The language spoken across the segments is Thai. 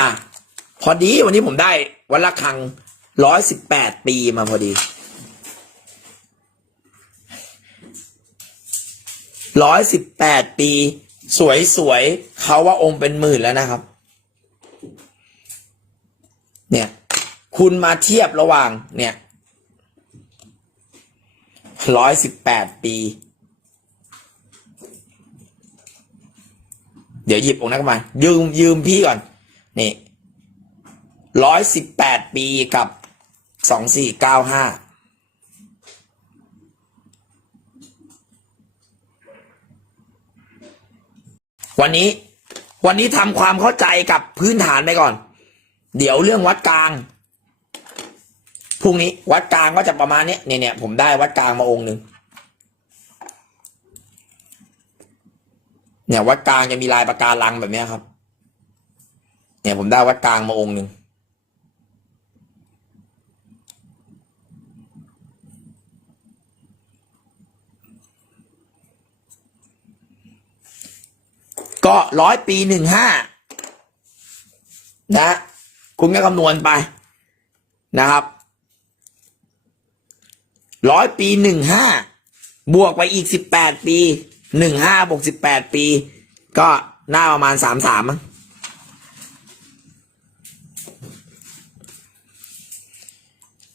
อะ พอดีวันนี้ผมได้วันละครังร้อยสิบแปดปีมาพอดีร้อยสิบแปดปี สวยสวยๆเขาว่าองค์เป็นหมื่นแล้วนะครับ เนี่ย คุณมาเทียบระหว่าง เนี่ยร้อยสิบแปดปี เดี๋ยวหยิบองค์นั้นมายืมยืมพี่ก่อน นี่ร้อยสิบแปดปีกับสองสี่เก้าห้าวันนี้วันนี้ทำความเข้าใจกับพื้นฐานไปก่อน เดี๋ยวเรื่องวัดกลางพรุ่งนี้วัดกลางก็จะประมาณนี้เนี่ยเนี่ยผมได้วัดกลางมาองค์หนึ่งเนี่ยวัดกลางจะมีลายปากการลังแบบนี้ครับ เนี่ยผมได้วัดกลางมาองค์หนึ่งก็ร้อยปีหนึ่งห้านะ คุณก็คำนวณไปนะครับร้อยปีหนึ่งห้าบวกไปอีกสิบแปดปีหนึ่งห้าบวกสิบแปดปี ก็หน้าประมาณสามสามมั้ง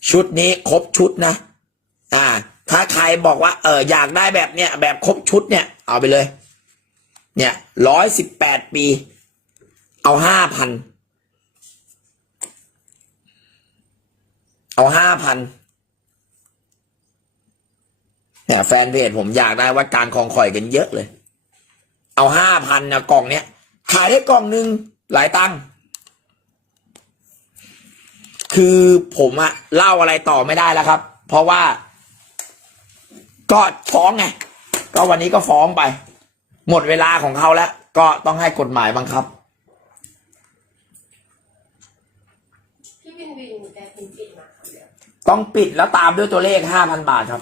ชุดนี้ครบชุดนะ อ่า ถ้าใครบอกว่า เอออยากได้แบบเนี้ยแบบครบชุดเนี่ย เอาไปเลย เนี่ยร้อยสิบแปดปี เอาห้าพันเอาห้าพันเนี่ยแฟนเพจผมอยากได้วัดการคลองข่อยกันเยอะเลย เอาห้าพันนะกล่องเนี้ยขายได้กล่องหนึ่งหลายตังค์ คือผมอะเล่าอะไรต่อไม่ได้แล้วครับ เพราะว่า ก็ฟ้องไงก็วันนี้ก็ฟ้องไป หมดเวลาของเขาแล้ว ก็ต้องให้กฎหมายบังคับ พี่วินวินแกพิมพ์ปิดมาคำเดียวต้องปิดแล้วตามด้วยตัวเลขห้าพันบาทครับ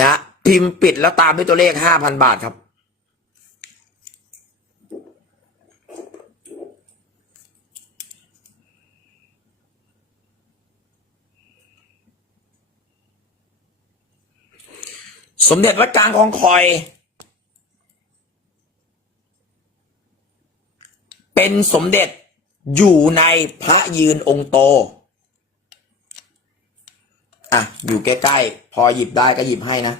นะ พิมพ์ปิดแล้วตามด้วยตัวเลขห้าพันบาทครับ สมเด็จวัดกลางคลองคอย เป็นสมเด็จอยู่ในพระยืนองค์โต อะ อยู่ใกล้ ๆ พอหยิบได้ก็หยิบให้นะ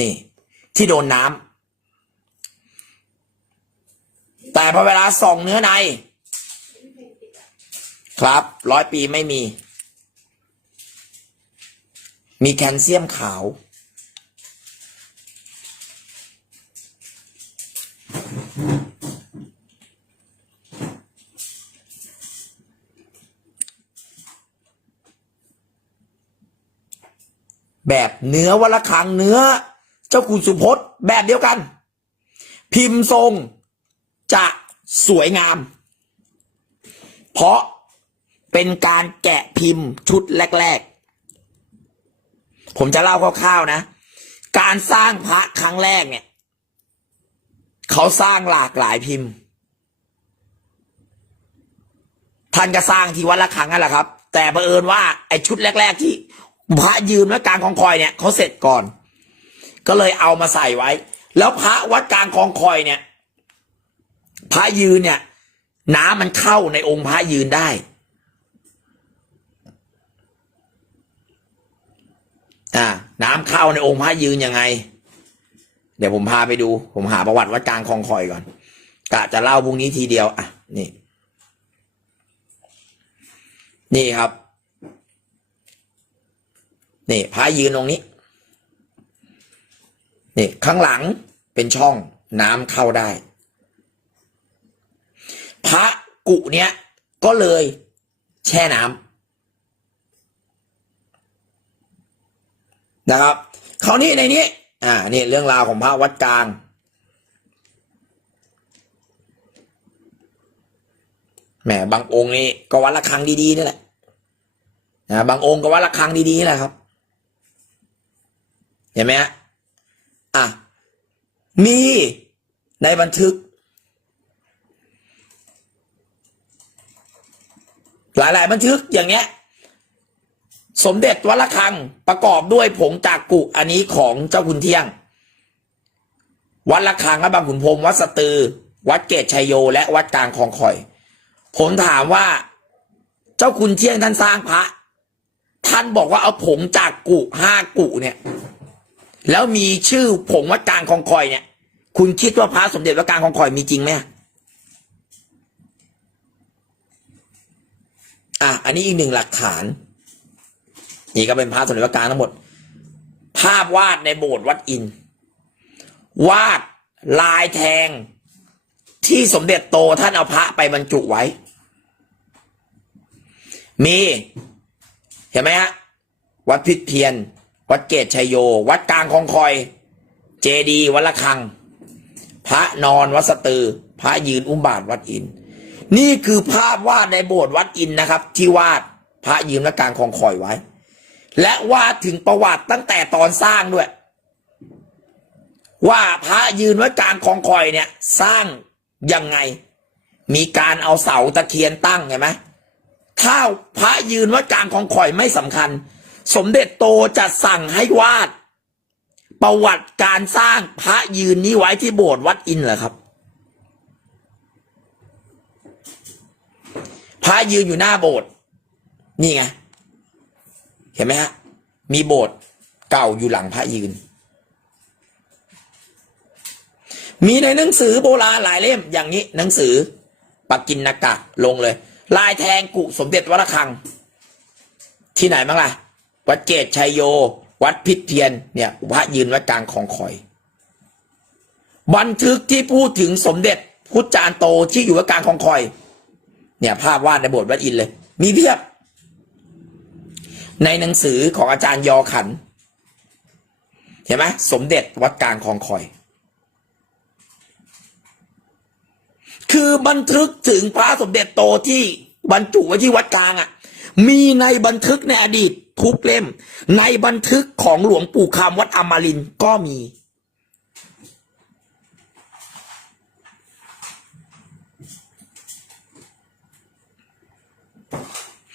นี่ ที่โดนน้ำแต่พอเวลาส่องเนื้อใน ครับร้อยปีไม่มี มีแคลเซียมขาวแบบเนื้อวัละคังเนื้อ จ้าคุณสุพจน์แบบเดียวกัน พิมพ์ทรงจะสวยงาม เพราะเป็นการแกะพิมพ์ชุดแรก ๆ ผมจะเล่าคร่าวๆนะ การสร้างพระครั้งแรกเนี่ย เขาสร้างหลากหลายพิมพ์ ท่านก็สร้างที่วัดละครั้งนั่นแหละครับ แต่เผอิญว่าไอ้ชุดแรก ๆ ที่พระยืนวัดกลางคลองคอยเนี่ยเขาเสร็จก่อน ก็เลยเอามาใส่ไว้ แล้วพระวัดกลางคลองคอยเนี่ย พระยืนเนี่ย น้ำมันเข้าในองค์พระยืนได้ อ่า น้ำเข้าในองค์พระยืนยังไง เดี๋ยวผมพาไปดู ผมหาประวัติวัดกลางคลองคอยก่อนกะจะเล่าพรุ่งนี้ทีเดียว อะ นี่ นี่ครับ นี่พระยืนตรงนี้ นี่ข้างหลังเป็นช่องน้ำเข้าได้ พระกุเนี้ยก็เลยแช่น้ำนะครับคราวนี้ในนี้อ่านี่เรื่องราวของพระวัดกลางแหมบางองค์นี่ก็วัดละครังดีๆนี่แหละนะบางองค์ก็วัดระฆังดีๆนี่แหละครับเห็นไหมฮะ อะ มีในบันทึก หลายๆ บันทึกอย่างเงี้ย สมเด็จวัดระฆังประกอบด้วยผงจากกุอันนี้ของเจ้าคุณเที่ยง วัดระฆังและบางขุนพรมวัดสตือ วัดเกตชัยโย และวัดกลางคลองคอย ผมถามว่า เจ้าคุณเที่ยงท่านสร้างพระ ท่านบอกว่าเอาผงจากกุห้ากุเนี่ย แล้วมีชื่อผงวัดกลางคลองคอยเนี่ย คุณคิดว่าพระสมเด็จวัดกลางคลองคอยมีจริงไหมอะอันนี้อีกหนึ่งหลักฐาน นี่ก็เป็นพระสมเด็จวัดกลางทั้งหมด ภาพวาดในโบสถ์วัดอิน วาดลายแทง ที่สมเด็จโตท่านเอาพระไปบรรจุไว้ มี เห็นไหมฮะวัดพิษเพียร วัดเกตชัยโย วัดกลางคลองคอย เจดีวัดละคัง พระนอนวัดสตือ พระยืนอุ้มบาทวัดอิน นี่คือภาพวาดในโบสถ์วัดอินนะครับ ที่วาดพระยืนและกลางคลองคอยไว้ และวาดถึงประวัติตั้งแต่ตอนสร้างด้วย ว่าพระยืนไว้กลางคลองคอยเนี่ย สร้างยังไง มีการเอาเสาตะเคียนตั้งเห็นไหมถ้าพระยืนไว้กลางคลองคอยไม่สำคัญ สมเด็จโตจะสั่งให้วาด ประวัติการสร้างพระยืนนี้ไว้ที่โบสถ์วัดอินเหรอครับ พระยืนอยู่หน้าโบสถ์นี่ไง เห็นไหมฮะ มีโบสถ์เก่าอยู่หลังพระยืน มีในหนังสือโบราณหลายเล่มอย่างนี้ หนังสือปักกินนากะลงเลย ลายแทงกุสมเด็จวัดระฆัง ที่ไหนบ้างล่ะ วัดเกตชัยโย วัดพิษเพียนเนี่ยพระยืนไวัดกลางของคอย บันทึกที่พูดถึงสมเด็จพุทธจารย์โตที่อยู่วัดกลางของคอย เนี่ยภาพวาดในบสถ์วัดอินเลย มีเพียบ ในหนังสือของอาจารย์ยอขัน เห็นไหมสมเด็จวัดกลางคลองคอย คือบันทึกถึงพระสมเด็จโตที่บรรจุไว้ที่วัดกลางอะ มีในบันทึกในอดีต ทุกเล่ม ในบันทึกของหลวงปู่คำวัดอมรินก็มี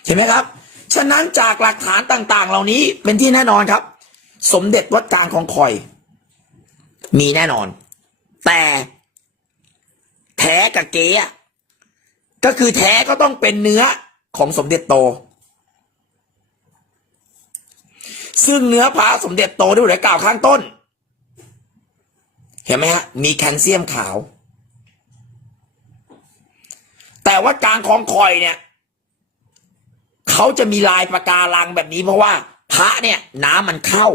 เห็นไหมครับ ฉะนั้นจากหลักฐานต่าง ๆ เหล่านี้เป็นที่แน่นอนครับ สมเด็จวัดกลางของคอย มีแน่นอน แต่แท้กับเก๊อะก็คือแท้ก็ต้องเป็นเนื้อของสมเด็จโต ซึ่งเนื้อพระสมเด็จโตที่ผมได้กล่าวข้างต้น เห็นไหมฮะ มีแคลเซียมขาว แต่ว่ากลางของคอยเนี่ย เขาจะมีลายประการังแบบนี้เพราะว่า พระเนี่ย น้ำมันเข้า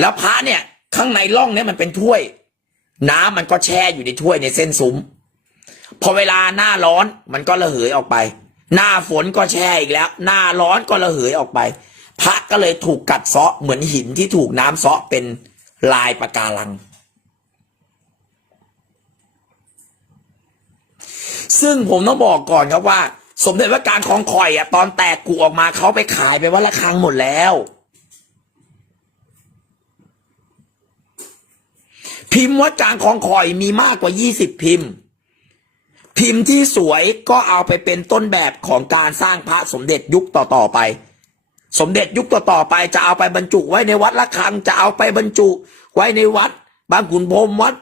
แล้วพระเนี่ย ข้างในร่องเนี่ยมันเป็นถ้วย น้ำมันก็แช่อยู่ในถ้วยในเส้นซุ้ม พอเวลาหน้าร้อนมันก็ระเหยออกไป หน้าฝนก็แช่อีกแล้ว หน้าร้อนก็ระเหยออกไป พระก็เลยถูกกัดเซาะเหมือนหินที่ถูกน้ำเซาะเป็นลายประการัง ซึ่งผมต้องบอกก่อนครับว่า สมเด็จว่าการคองคอยอะตอนแตกกูออกมาเขาไปขายไปว่าละครังหมดแล้ว พิมพ์วัดกางคองคอยมีมากกว่า20พิมพ์ พิมพ์ที่สวยก็เอาไปเป็นต้นแบบของการสร้างพระสมเด็จยุคต่อๆไป สมเด็จยุคต่อๆไปจะเอาไปบรรจุไว้ในวัดละคัง จะเอาไปบรรจุไว้ในวัด บางขุนพรมวัด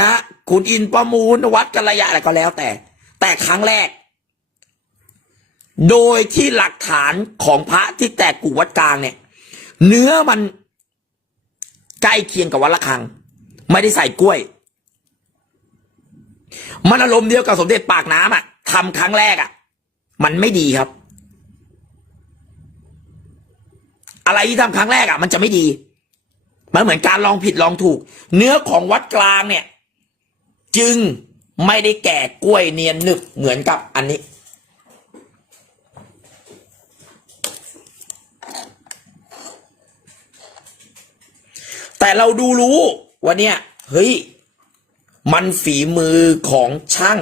นะขุนอินประมูลวัดกัลยาอะไรก็แล้วแต่ แต่ครั้งแรก โดยที่หลักฐานของพระที่แตกกูวัดกลางเนี่ย เนื้อมันใกล้เคียงกับวัดละคัง ไม่ได้ใส่กล้วย มันอารมณ์เดียวกับสมเด็จปากน้ำอะทำครั้งแรกอะมันไม่ดีครับ อะไรที่ทำครั้งแรกอะ มันจะไม่ดี มันเหมือนการลองผิดลองถูก เนื้อของวัดกลางเนี่ย จึงไม่ได้แก่กล้วยเนียนหนึบเหมือนกับอันนี้ แต่เราดูรู้ว่าเนี่ยเฮ้ย มันฝีมือของช่าง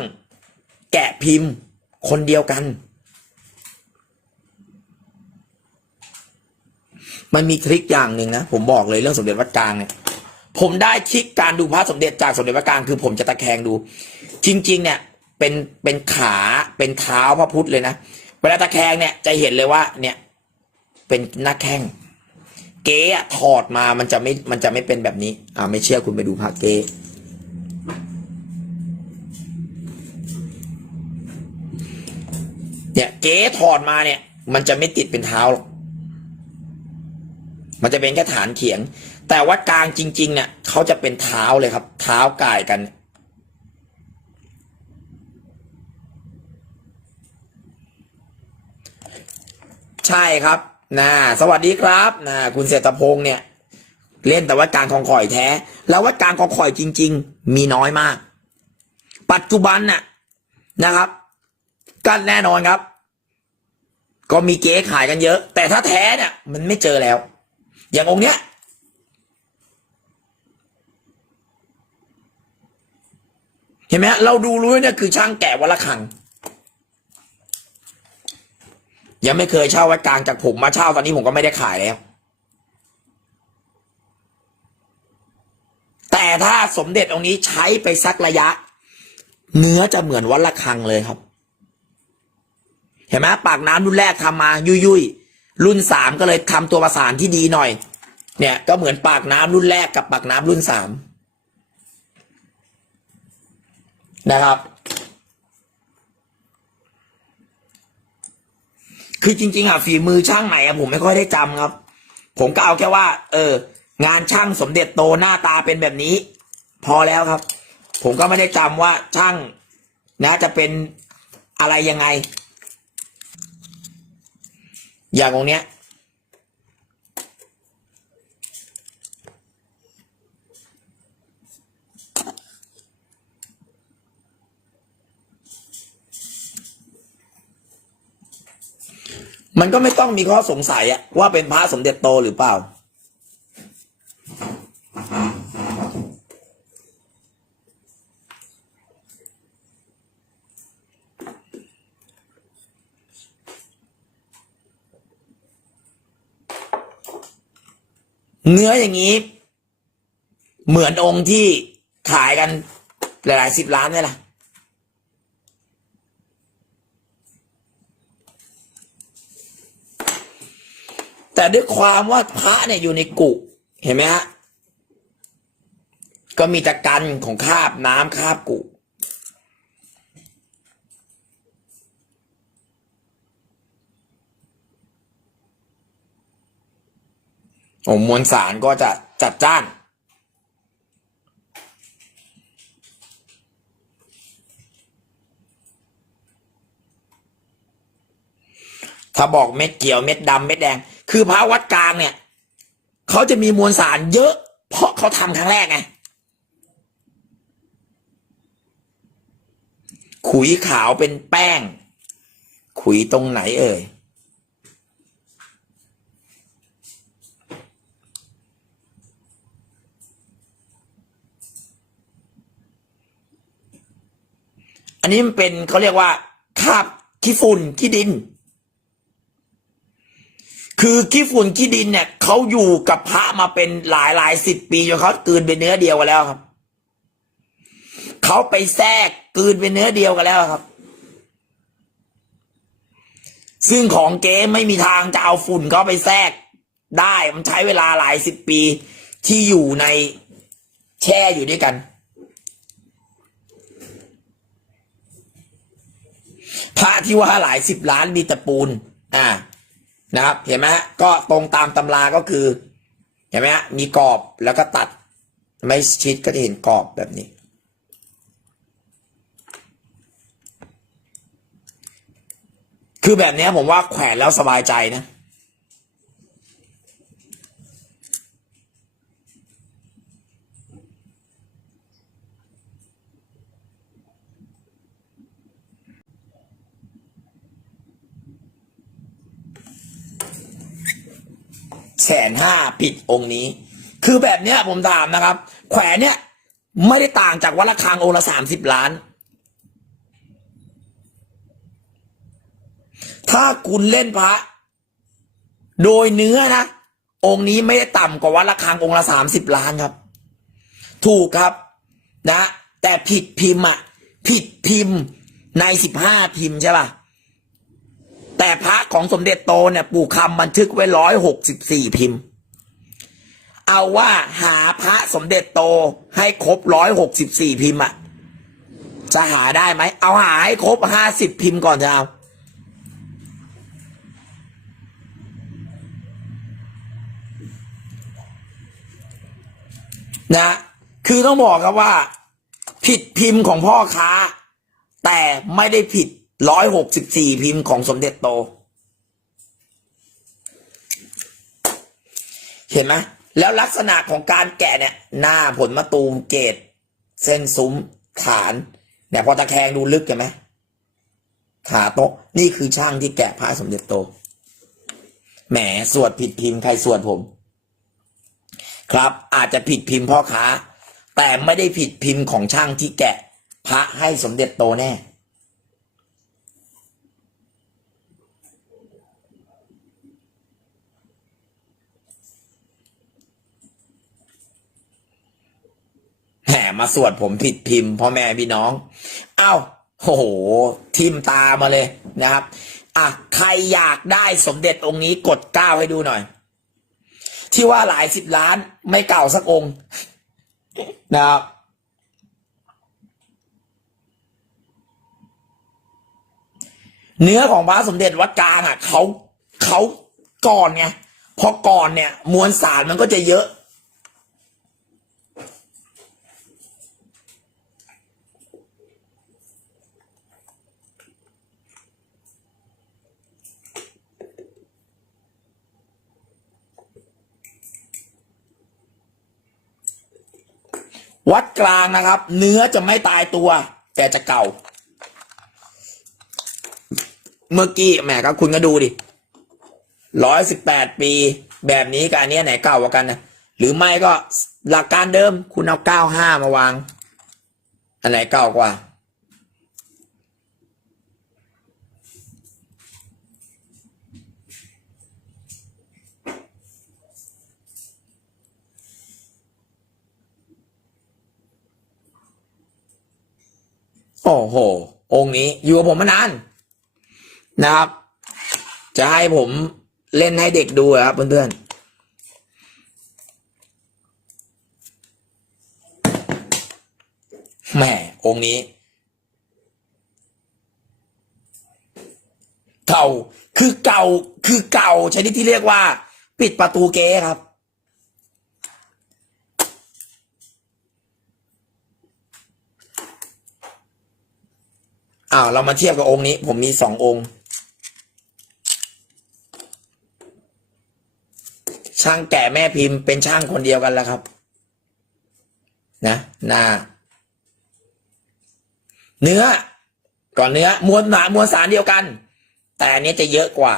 แกะพิมพ์คนเดียวกัน มันมีทริคอย่างหนึ่งนะผมบอกเลยเรื่องสมเด็จวัดกลางเนี่ยผมได้ทริคการดูพระสมเด็จจากสมเด็จวัดกลางคือผมจะตะแคงดู จริง ๆ เนี่ยเป็นเป็นขาเป็นเท้าพระพุทธเลยนะเวลาตะแคงเนี่ยจะเห็นเลยว่าเนี่ยเป็นหน้าแข้งเก๊ะถอดมามันจะไม่มันจะไม่เป็นแบบนี้ อ่าไม่เชื่อคุณไปดูพระเก๊เนี่ยเก๊ถอดมาเนี่ย มันจะไม่ติดเป็นเท้าหรอก มันจะเป็นแค่ฐานเขียง แต่ว่ากลางจริง ๆ เนี่ยเขาจะเป็นเท้าเลยครับ เท้าก่ายกันใช่ครับนะสวัสดีครับนะคุณเศรษฐพงษ์เนี่ย เล่นแต่ว่ากลางคองข่อยแท้ แล้วว่ากลางคองข่อยจริง ๆ มีน้อยมาก ปัจจุบันน่ะนะครับก็แน่นอนครับ ก็มีเก๊ขายกันเยอะ แต่ถ้าแท้เนี่ย มันไม่เจอแล้ว อย่างองค์เนี้ยเห็นไหมฮะเราดูรู้เนี่ยคือช่างแกะวัละคังยังไม่เคยเช่าไวัดกลางจากผมมาเช่าตอนนี้ผมก็ไม่ได้ขายแล้ว แต่ถ้าสมเด็จองค์นี้ใช้ไปสักระยะ เนื้อจะเหมือนวัดละคังเลยครับ เห็นไหมปากน้ำรุ่นแรกทำมา ยุยยุย รุ่นสามก็เลยทำตัวประสานที่ดีหน่อย เนี่ย ก็เหมือนปากน้ำรุ่นแรกกับปากน้ำรุ่นสามนะครับ คือจริง ๆอะฝีมือช่างไหนอะผมไม่ค่อยได้จำครับ ผมก็เอาแค่ว่า เออ งานช่างสมเด็จโตหน้าตาเป็นแบบนี้ พอแล้วครับ ผมก็ไม่ได้จำว่าช่างนะจะเป็นอะไรยังไง อย่างองเนี้ย มันก็ไม่ต้องมีข้อสงสัยอะว่าเป็นพระสมเด็จโตหรือเปล่า เนื้ออย่างนี้ เหมือนองค์ที่ขายกัน หลายๆสิบล้านเนี่ยล่ะ แต่ด้วยความว่าพระเนี่ยอยู่ในกุเห็นไหมฮะก็มีตะกันของคาบน้ำคาบกุ โอ้มวลสารก็จะจัดจ้าน ถ้าบอกเม็ดเขียวเม็ดดำเม็ดแดง คือพระวัดกลางเนี่ยเขาจะมีมวลสารเยอะ เพราะเขาทำครั้งแรกไงขุยขาวเป็นแป้ง ขุยตรงไหนเอ่ย อันนี้มันเป็นเขาเรียกว่าคาบขี้ฝุ่นขี้ดิน คือขี้ฝุ่นขี้ดินเนี่ยเขาอยู่กับพระมาเป็นหลายหลายสิบปีจนเขากลืนเป็นเนื้อเดียวกันแล้วครับเขาไปแทรกกืนเป็นเนื้อเดียวกันแล้วครับ ซึ่งของเก๊ไม่มีทางจะเอาฝุ่นเขาไปแทรกได้มันใช้เวลาหลายสิบปีที่อยู่ในแช่อยู่ด้วยกัน พระที่ว่าหลายสิบล้านมีตะปูน อ่า นะครับ เห็นไหมฮะก็ตรงตามตำราก็คือ เห็นไหมฮะมีกรอบแล้วก็ตัด ไม่ชิดก็จะเห็นกรอบแบบนี้ คือแบบนี้ผมว่าแขวนแล้วสบายใจนะ แสนห้าปิดองค์นี้ คือแบบเนี้ยผมถามนะครับ แขวนเนี้ยไม่ได้ต่างจากวัดระฆังองค์ละสามสิบล้าน ถ้าคุณเล่นพระโดยเนื้อนะ องค์นี้ไม่ได้ต่ำกว่าวัดระฆังองค์ละสามสิบล้านครับ ถูกครับนะ แต่ผิดพิมพ์อะผิดพิมพ์ในสิบห้าพิมพ์ใช่ป่ะ แต่พระของสมเด็จโตเนี่ยปู่คำบันทึกไว้ร้อยหกสิบสี่พิมพ์ เอาว่าหาพระสมเด็จโตให้ครบร้อยหกสิบสี่พิมพ์อะจะหาได้ไหม เอาหาให้ครบห้าสิบพิมพ์ก่อนจะเอานะ คือต้องบอกครับว่า ผิดพิมพ์ของพ่อค้า แต่ไม่ได้ผิด ร้อยหกสิบสี่พิมพ์ของสมเด็จโต เห็นไหมแล้วลักษณะของการแกะเนี่ย หน้าผลมะตูมเกตเส้นซุ้มฐานเนี่ยพอตะแคงดูลึกเห็นไหมขาโต๊ะ นี่คือช่างที่แกะพระสมเด็จโต แหมสวดผิดพิมพ์ใครสวดผม ครับอาจจะผิดพิมพ์พ่อค้า แต่ไม่ได้ผิดพิมพ์ของช่างที่แกะ พระให้สมเด็จโตแน่ แหมมาสวดผมผิดพิมพ์พ่อแม่พี่น้อง เอ้าโอ้โห ทิมตามาเลยนะครับ อะ ใครอยากได้สมเด็จองค์นี้กดก้าวให้ดูหน่อย ที่ว่าหลายสิบล้านไม่เก่าสักองค์นะครับเนื้อของพระสมเด็จวัดกลางอะเขาเขาก่อนไงพอก่อนเนี่ย มวลสารมันก็จะเยอะ วัดกลางนะครับ เนื้อจะไม่ตายตัว แต่จะเก่า เมื่อกี้แหมครับคุณก็ดูดิร้อยสิบแปดปี แบบนี้กับอันนี้ไหนเก่ากว่ากันนะหรือไม่ก็หลักการเดิมคุณเอาเก้าห้ามาวาง อันไหนเก่ากว่า อ้โห องค์นี้อยู่กับผมมานานนะครับ จะให้ผมเล่นให้เด็กดูครับเพื่อนๆแหม่องค์นี้เก่าคือเก่าคือเก่าชนิดที่เรียกว่า ปิดประตูเก๊ครับ อ้าวเรามาเทียบกับองค์นี้ ผมมีสององค์ ช่างแก่แม่พิมพ์เป็นช่างคนเดียวกันแล้วครับ นะหน้า เนื้อ ก่อนเนื้อมวลหนามวลสารเดียวกัน แต่อันนี้จะเยอะกว่า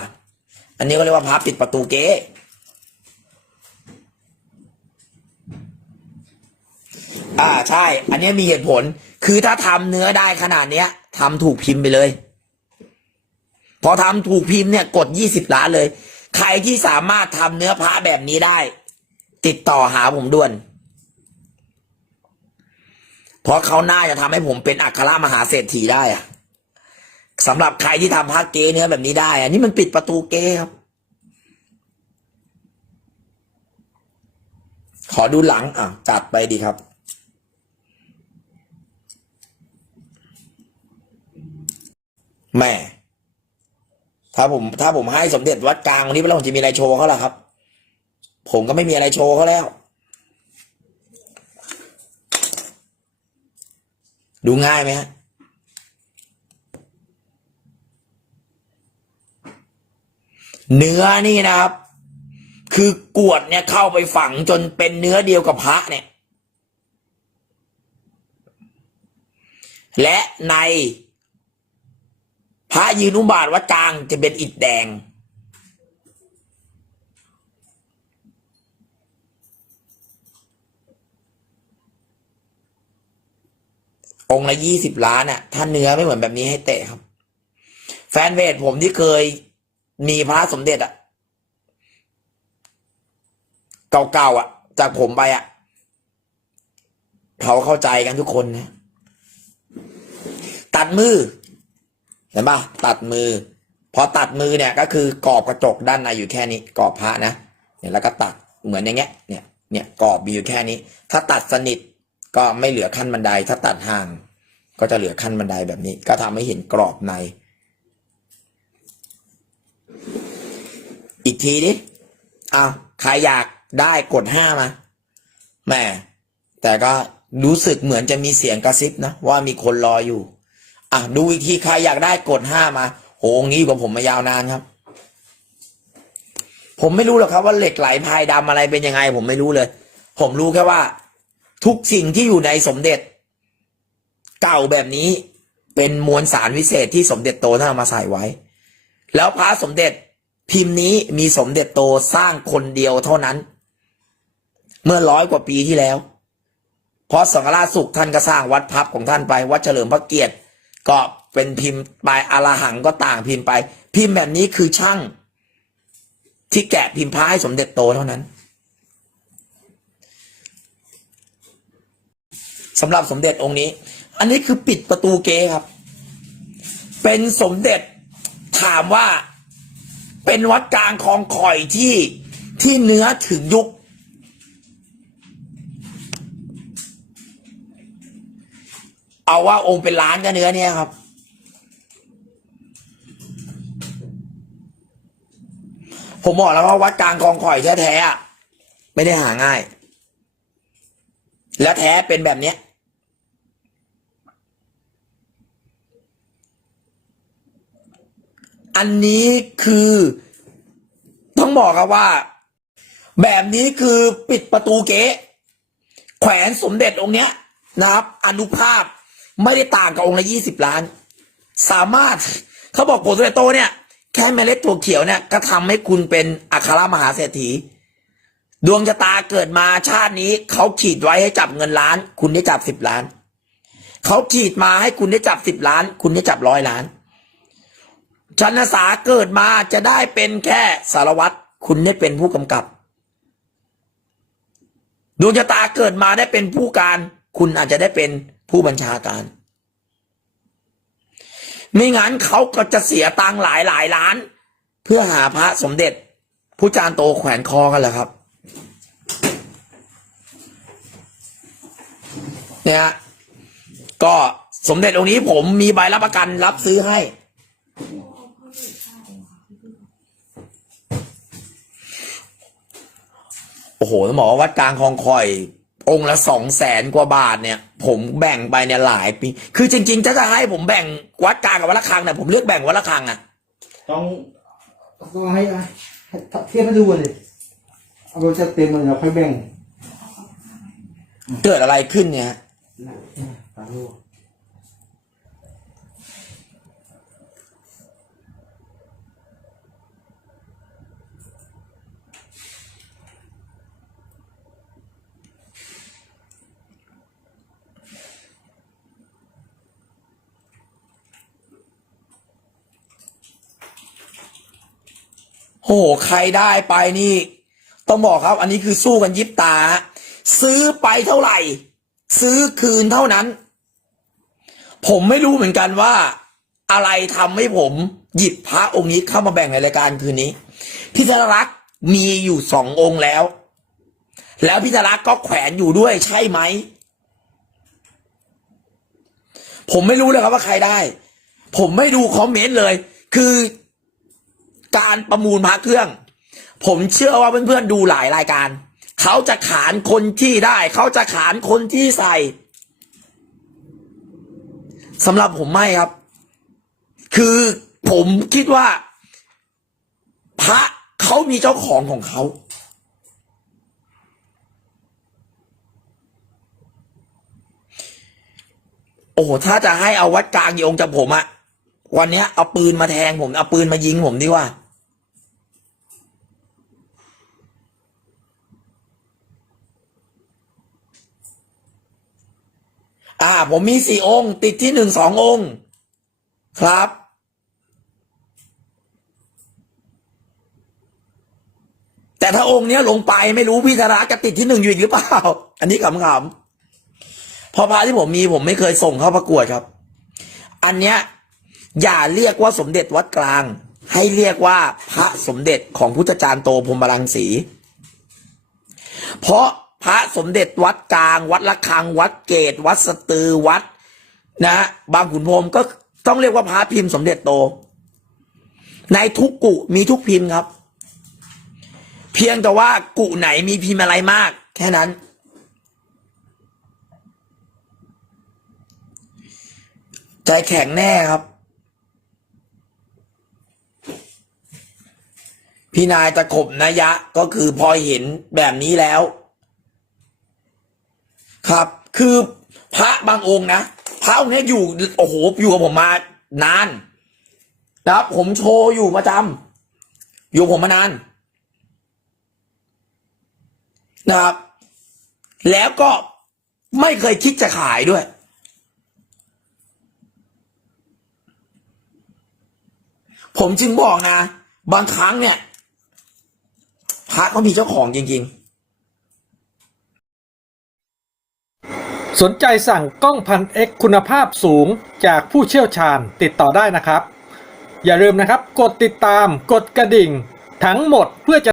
อันนี้ก็เรียกว่าพับปิดประตูเก๊อ่าใช่ อันนี้มีเหตุผล คือถ้าทำเนื้อได้ขนาดเนี้ยทำถูกพิมพ์ไปเลย พอทำถูกพิมพ์เนี่ยกดยี่สิบล้านเลย ใครที่สามารถทำเนื้อพระแบบนี้ได้ ติดต่อหาผมด่วน เพราะเขาน่าจะทำให้ผมเป็นอัครมหาเศรษฐีได้อะสำหรับใครที่ทำพระเกเนื้อแบบนี้ได้อะนี่มันปิดประตูเกครับ ขอดูหลังอะจัดไปดีครับ แม่ ถ้าผม ถ้าผมให้สมเด็จวัดกลางวันนี้แล้วผมจะมีอะไรโชว์เขาล่ะครับ ผมก็ไม่มีอะไรโชว์เขาแล้ว ดูง่ายไหมฮะเนื้อนี่นะครับ คือกวดเนี่ยเข้าไปฝังจนเป็นเนื้อเดียวกับพระเนี่ย และใน พระยืนอุบาทวัดกลางจะเป็นอิฐแดง องละยี่สิบล้านอะ ถ้าเนื้อไม่เหมือนแบบนี้ให้เตะครับ แฟนเพจผมที่เคยมีพระสมเด็จอะเก่าๆอะ จากผมไปอะ เขาเข้าใจกันทุกคนนะ ตัดมือ เห็นปะตัดมือ พอตัดมือเนี่ยก็คือกรอบกระจกด้านในอยู่แค่นี้กรอบพระนะเนี่ยแล้วก็ตัดเหมือนอย่างเงี้ยเนี่ยเนี่ยกรอบมีอยู่แค่นี้ ถ้าตัดสนิทก็ไม่เหลือขั้นบันได ถ้าตัดห่าง ก็จะเหลือขั้นบันไดแบบนี้ ก็ทำให้เห็นกรอบใน อีกทีดิอ้าใครอยากได้กดห้ามาแม่แต่ก็รู้สึกเหมือนจะมีเสียงกระซิบนะว่ามีคนรออยู่ อะดูอีกทีใครอยากได้กดห้ามาโหองค์นี้อยู่กับผมมายาวนานครับ ผมไม่รู้หรอกครับว่าเหล็กไหลพายดำอะไรเป็นยังไง ผมไม่รู้เลย ผมรู้แค่ว่า ทุกสิ่งที่อยู่ในสมเด็จ เก่าแบบนี้เป็นมวลสารวิเศษที่สมเด็จโตท่านเอามาใส่ไว้ แล้วพระสมเด็จพิมพ์นี้มีสมเด็จโตสร้างคนเดียวเท่านั้น เมื่อร้อยกว่าปีที่แล้ว เพราะสังฆราชสุขท่านก็สร้างวัดพับของท่านไป วัดเฉลิมพระเกียรติ ก็เป็นพิมพ์ไปอรหังก็ต่างพิมพ์ไป พิมพ์แบบนี้คือช่าง ที่แกะพิมพ์พระให้สมเด็จโตเท่านั้นสำหรับสมเด็จองค์นี้ อันนี้คือปิดประตูเกครับ เป็นสมเด็จถามว่าเป็นวัดกลางคลองคอยที่ที่เนื้อถึงยุค เอาว่าองค์เป็นล้านก็เนื้อเนี่ยครับ ผมบอกแล้วว่าวัดกลางคลองคอยแท้ๆไม่ได้หาง่าย และแท้เป็นแบบเนี้ยอันนี้คือต้องบอกครับว่า แบบนี้คือปิดประตูเก๊แขวนสมเด็จองค์เนี้ยนะครับ อนุภาพ ไม่ได้ต่างกับองค์ละยี่สิบล้าน สามารถเขาบอกผลสมเด็จโตเนี่ย แค่เมล็ดถั่วเขียวเนี่ยก็ทำให้คุณเป็นอัครมหาเศรษฐี ดวงชะตาเกิดมาชาตินี้เขาขีดไว้ให้จับเงินล้าน คุณได้จับสิบล้าน เขาขีดมาให้คุณได้จับสิบล้าน คุณได้จับร้อยล้านชันสาเกิดมาจะได้เป็นแค่สารวัตรคุณได้เป็นผู้กำกับ ดวงชะตาเกิดมาได้เป็นผู้การ คุณอาจจะได้เป็น ผู้บัญชาการ ไม่งั้นเขาก็จะเสียตังหลายหลายล้าน เพื่อหาพระสมเด็จ ผู้จาร์โตแขวนคอกันแหละครับ เนี่ย ก็สมเด็จองค์นี้ผมมีใบรับประกันรับซื้อให้ โอ้โหต้องบอกว่าวัดกลางคลองคอย องค์ละสองแสนกว่าบาทเนี่ย ผมแบ่งไปเนี่ยหลายปี คือจริงๆถ้าจะให้ผมแบ่งวัดกลางกับวัดระฆังเนี่ยผมเลือกแบ่งวัดระฆังอะต้องต้องให้ให้เทียบให้ดูเลยเอาไปจะเต็มเลยเราค่อยแบ่ง เกิดอะไรขึ้นเนี่ยนะตามดู โหใครได้ไปนี่ ต้องบอกครับ อันนี้คือสู้กันยิบตา ซื้อไปเท่าไหร่ ซื้อคืนเท่านั้น ผมไม่รู้เหมือนกันว่า อะไรทำให้ผมหยิบพระองค์นี้เข้ามาแบ่งในรายการคืนนี้ พิธรักษ์มีอยู่สององค์แล้ว แล้วพิธรักษ์ก็แขวนอยู่ด้วยใช่ไหม ผมไม่รู้เลยครับว่าใครได้ ผมไม่ดูคอมเมนต์เลย คือ การประมูลพระเครื่อง ผมเชื่อว่าเพื่อนๆดูหลายรายการ เขาจะขานคนที่ได้ เขาจะขานคนที่ใส่สำหรับผมไม่ครับ คือผมคิดว่า พระเขามีเจ้าของของเขาโอ้โหถ้าจะให้เอาวัดกลางโยงจากผมอะวันนี้เอาปืนมาแทงผม เอาปืนมายิงผมดีกว่า อ่า ผมมีสี่องค์ ติดที่หนึ่งสององค์ ครับ แต่ถ้าองค์เนี้ยลงไปไม่รู้พี่ธารากติดที่หนึ่งอยู่อีกหรือเปล่า อันนี้ขำๆพอพระที่ผมมีผมไม่เคยส่งเข้าประกวดครับ อันเนี้ยอย่าเรียกว่าสมเด็จวัดกลาง ให้เรียกว่าพระสมเด็จของพุทธจารย์โตพรมรังสี เพราะ พระสมเด็จวัดกลาง วัดละคัง วัดเกต วัดสตือวัด นะบางขุนพรหมก็ต้องเรียกว่าพระพิมพ์สมเด็จโต ในทุกกุมีทุกพิมพ์ครับ เพียงแต่ว่ากุไหนมีพิมพ์อะไรมาก แค่นั้น ใจแข็งแน่ครับ พี่นายตะขบนยะก็คือพอเห็นแบบนี้แล้ว ครับ คือพระบางองค์นะพระองค์เนี้ยอยู่โอ้โหอยู่กับผมมานานนะครับ ผมโชว์อยู่ประจำอยู่กับผมมานานนะครับ แล้วก็ไม่เคยคิดจะขายด้วย ผมจึงบอกนะ บางครั้งเนี่ยพระเขามีเจ้าของจริง ๆ สนใจสั่งกล้องพัน X คุณภาพสูงจากผู้เชี่ยวชาญติดต่อได้นะครับ อย่าลืมนะครับ กดติดตามกดกระดิ่ง ทั้งหมดเพื่อจะ